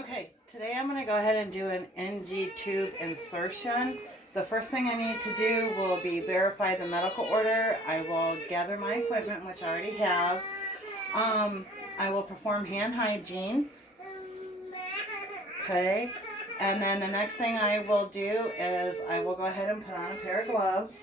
Okay, today I'm going to go ahead and do an NG tube insertion. The first thing I need to do will be verify the medical order. I will gather my equipment, which I already have. I will perform hand hygiene. Okay, and then the next thing I will do is I will go ahead and put on a pair of gloves.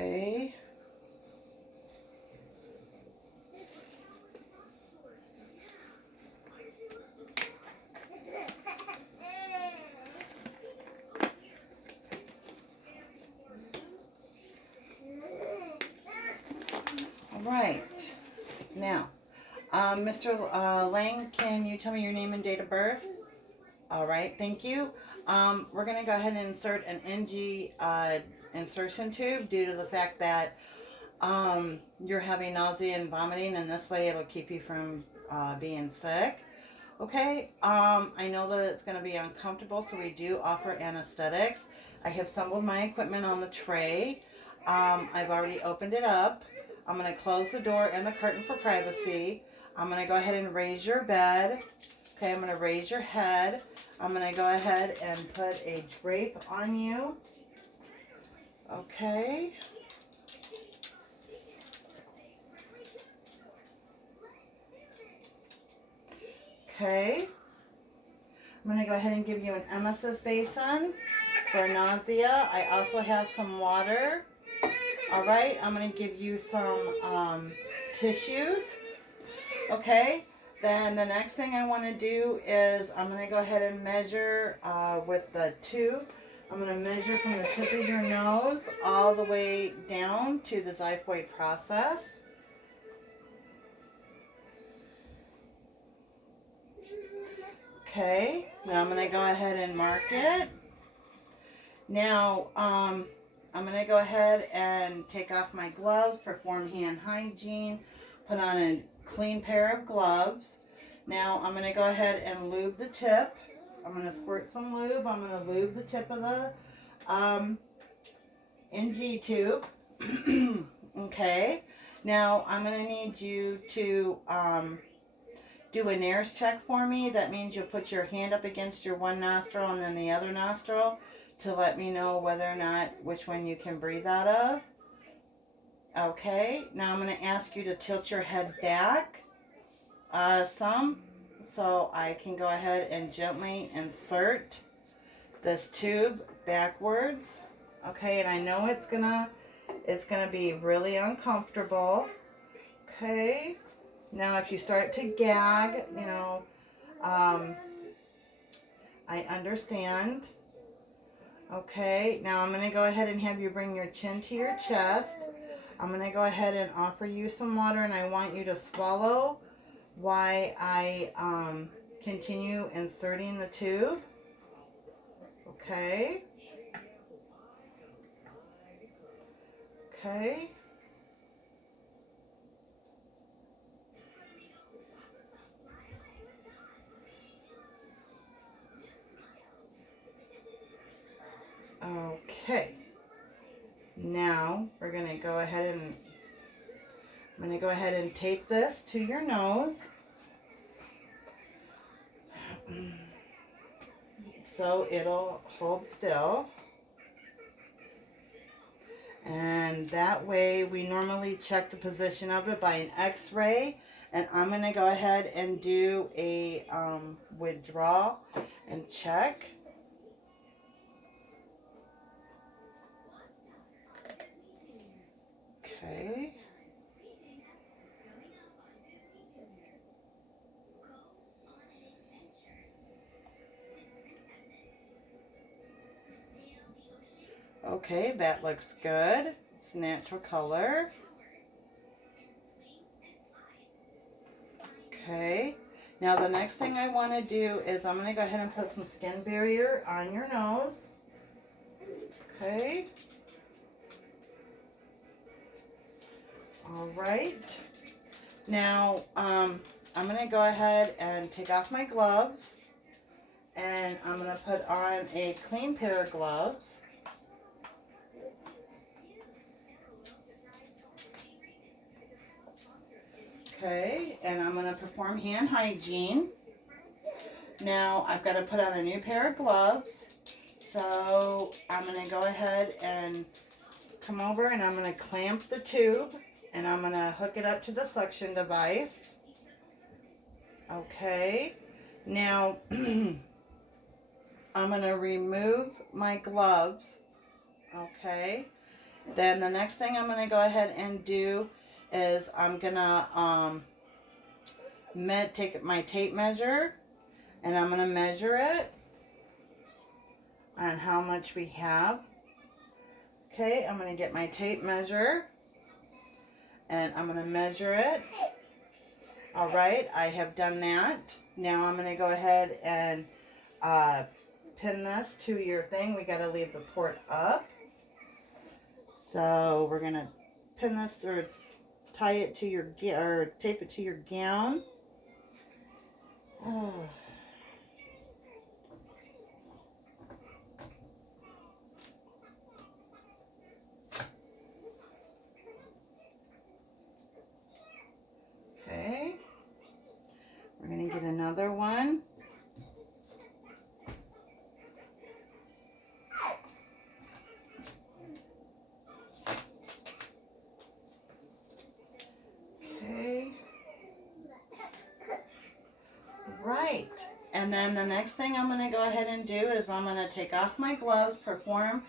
Okay. All right. Now, Mr. Lang, can you tell me your name and date of birth? All right, thank you. We're going to go ahead and insert an NG insertion tube due to the fact that you're having nausea and vomiting, and this way it'll keep you from being sick. Okay, I know that it's going to be uncomfortable, so we do offer anesthetics. I have assembled my equipment on the tray. I've already opened it up. I'm going to close the door and the curtain for privacy. I'm going to go ahead and raise your bed. Okay, I'm going to raise your head. I'm going to go ahead and put a drape on you. Okay. Okay. I'm going to go ahead and give you an emesis basin for nausea. I also have some water. All right, I'm going to give you some tissues. Okay, then the next thing I want to do is I'm going to go ahead and measure with the tube. I'm going to measure from the tip of your nose all the way down to the xiphoid process. Okay, now I'm going to go ahead and mark it. Now, I'm going to go ahead and take off my gloves, perform hand hygiene, put on a clean pair of gloves. Now, I'm going to go ahead and lube the tip. I'm going to squirt some lube. I'm going to lube the tip of the NG tube. Okay. Now, I'm going to need you to do a NARS check for me. That means you'll put your hand up against your one nostril and then the other nostril to let me know whether or not which one you can breathe out of. Okay, now I'm going to ask you to tilt your head back some so I can go ahead and gently insert this tube backwards. Okay, and I know it's gonna be really uncomfortable. Okay, now if you start to gag, you know, I understand. Okay, now I'm going to go ahead and have you bring your chin to your chest. I'm going to go ahead and offer you some water, and I want you to swallow while I continue inserting the tube. Okay. Okay. Okay. Now we're going to go ahead and tape this to your nose. So it'll hold still. And that way we normally check the position of it by an x-ray. And I'm going to go ahead and do a withdrawal and check. Okay. Okay, that looks good. It's natural color. Okay. Now the next thing I want to do is I'm going to go ahead and put some skin barrier on your nose. Okay. All right. Now I'm going to go ahead and take off my gloves. And I'm going to put on a clean pair of gloves. Okay, and I'm going to perform hand hygiene. Now I've got to put on a new pair of gloves. So I'm going to go ahead and come over and I'm going to clamp the tube and I'm going to hook it up to the suction device. Okay, now I'm going to remove my gloves. Okay, then the next thing I'm going to go ahead and do is I'm going to take my tape measure and I'm going to measure it on how much we have. Okay, I'm going to get my tape measure and I'm going to measure it. All right, I have done that. Now I'm going to go ahead and pin this to your thing. We got to leave the port up. So we're going to pin this or tie it to your or tape it to your gown. Oh. Okay, we're going to get another one. Okay, right, and then the next thing I'm going to go ahead and do is I'm going to take off my gloves, perform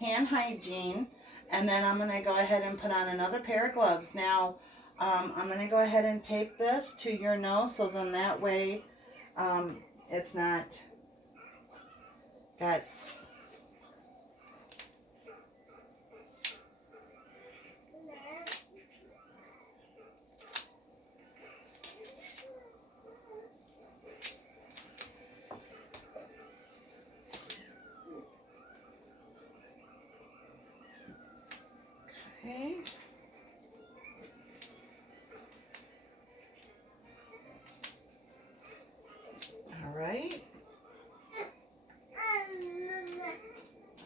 hand hygiene, and then I'm going to go ahead and put on another pair of gloves. Now, I'm going to go ahead and tape this to your nose so then that way it's not got... Okay. All right.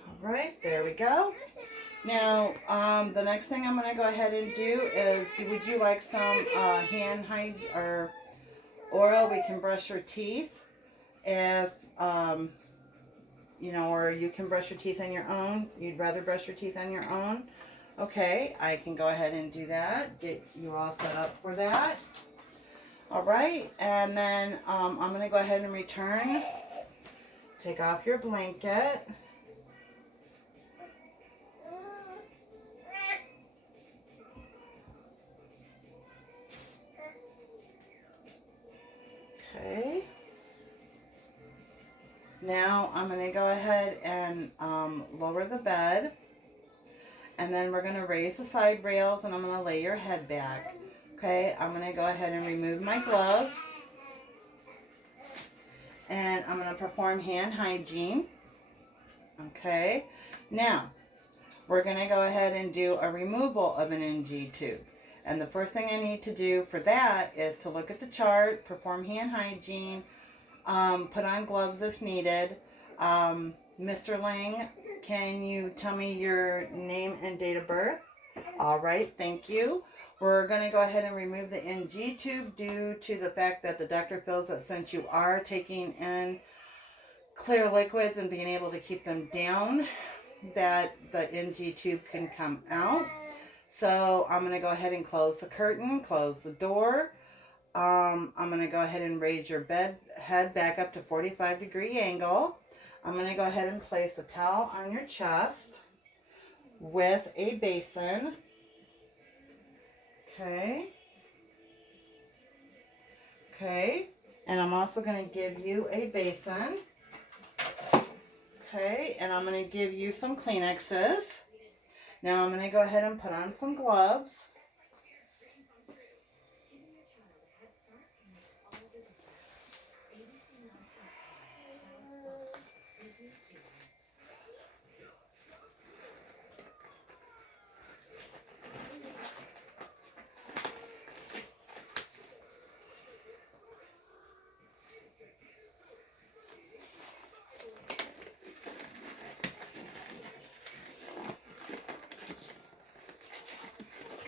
All right, there we go. Now, the next thing I'm going to go ahead and do is, would you like some hand hygiene or oil? We can brush your teeth if, you know, or you can brush your teeth on your own. You'd rather brush your teeth on your own? Okay, I can go ahead and do that. Get you all set up for that. All right, and then I'm going to go ahead and return. Take off your blanket. Okay. Now I'm going to go ahead and lower the bed. And then we're going to raise the side rails and I'm going to lay your head back. Okay, I'm going to go ahead and remove my gloves. And I'm going to perform hand hygiene. Okay, now we're going to go ahead and do a removal of an NG tube. And the first thing I need to do for that is to look at the chart, perform hand hygiene, put on gloves if needed. Mr. Lang, can you tell me your name and date of birth? All right, thank you. We're going to go ahead and remove the NG tube due to the fact that the doctor feels that since you are taking in clear liquids and being able to keep them down, that the NG tube can come out. So I'm going to go ahead and close the curtain, close the door. I'm going to go ahead and raise your head back up to 45-degree angle. I'm going to go ahead and place a towel on your chest with a basin. Okay. Okay. And I'm also going to give you a basin. Okay. And I'm going to give you some Kleenexes. Now I'm going to go ahead and put on some gloves.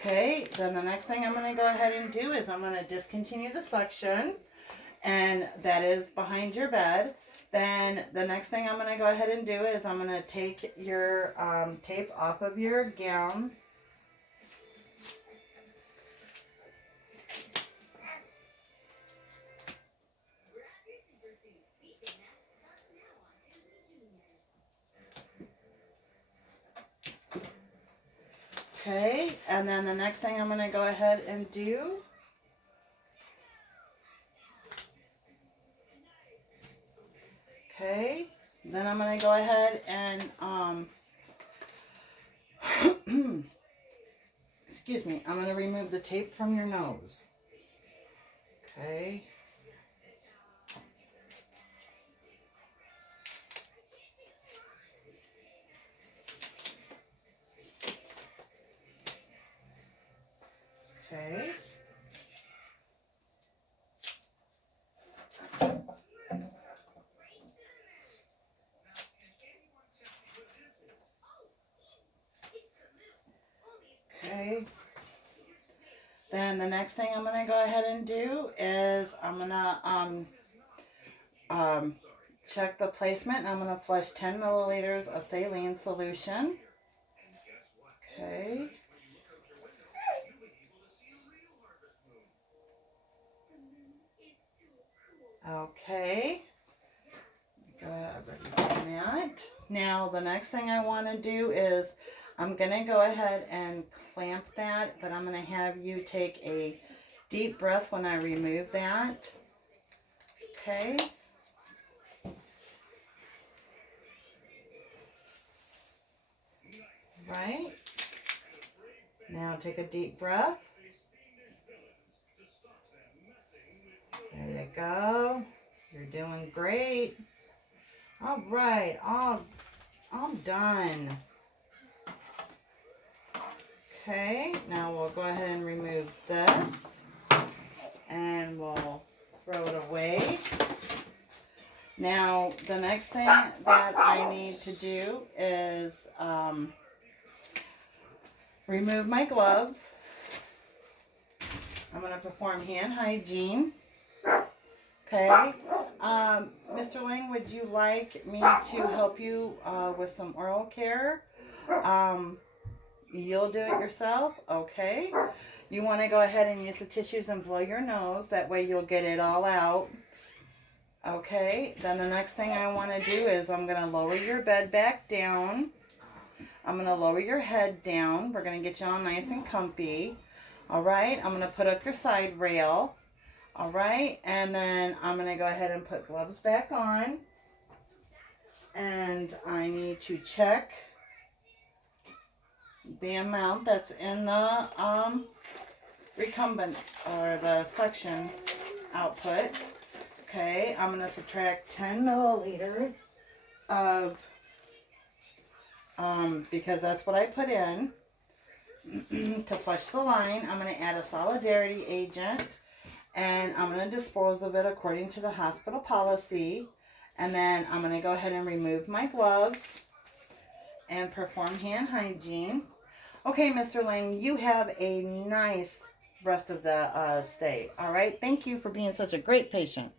Okay, then the next thing I'm going to go ahead and do is I'm going to discontinue the suction, and that is behind your bed. Then the next thing I'm going to go ahead and do is I'm going to take your tape off of your gown. Okay, and then the next thing I'm going to go ahead and do okay, then I'm going to go ahead and excuse me, I'm going to remove the tape from your nose. Okay. Okay. Okay. Then the next thing I'm going to go ahead and do is I'm going to check the placement. I'm going to flush 10 milliliters of saline solution. Okay. Okay. Go ahead and that. Now the next thing I want to do is I'm going to go ahead and clamp that, but I'm going to have you take a deep breath when I remove that. Okay. Right. Now take a deep breath. There you go. You're doing great. All right. I'm done. Okay. Now we'll go ahead and remove this. And we'll throw it away. Now, the next thing that I need to do is remove my gloves. I'm going to perform hand hygiene. Okay. Mr. Lang, would you like me to help you with some oral care? You'll do it yourself? Okay. You want to go ahead and use the tissues and blow your nose. That way you'll get it all out. Okay. Then the next thing I want to do is I'm going to lower your bed back down. I'm going to lower your head down. We're going to get you all nice and comfy. All right. I'm going to put up your side rail. All right. And then I'm going to go ahead and put gloves back on. And I need to check the amount that's in the recumbent or the suction output. Okay, I'm going to subtract 10 milliliters of, because that's what I put in to flush the line. I'm going to add a solidarity agent, and I'm going to dispose of it according to the hospital policy. And then I'm going to go ahead and remove my gloves and perform hand hygiene. Okay, Mr. Lang, you have a nice rest of the stay. All right, thank you for being such a great patient.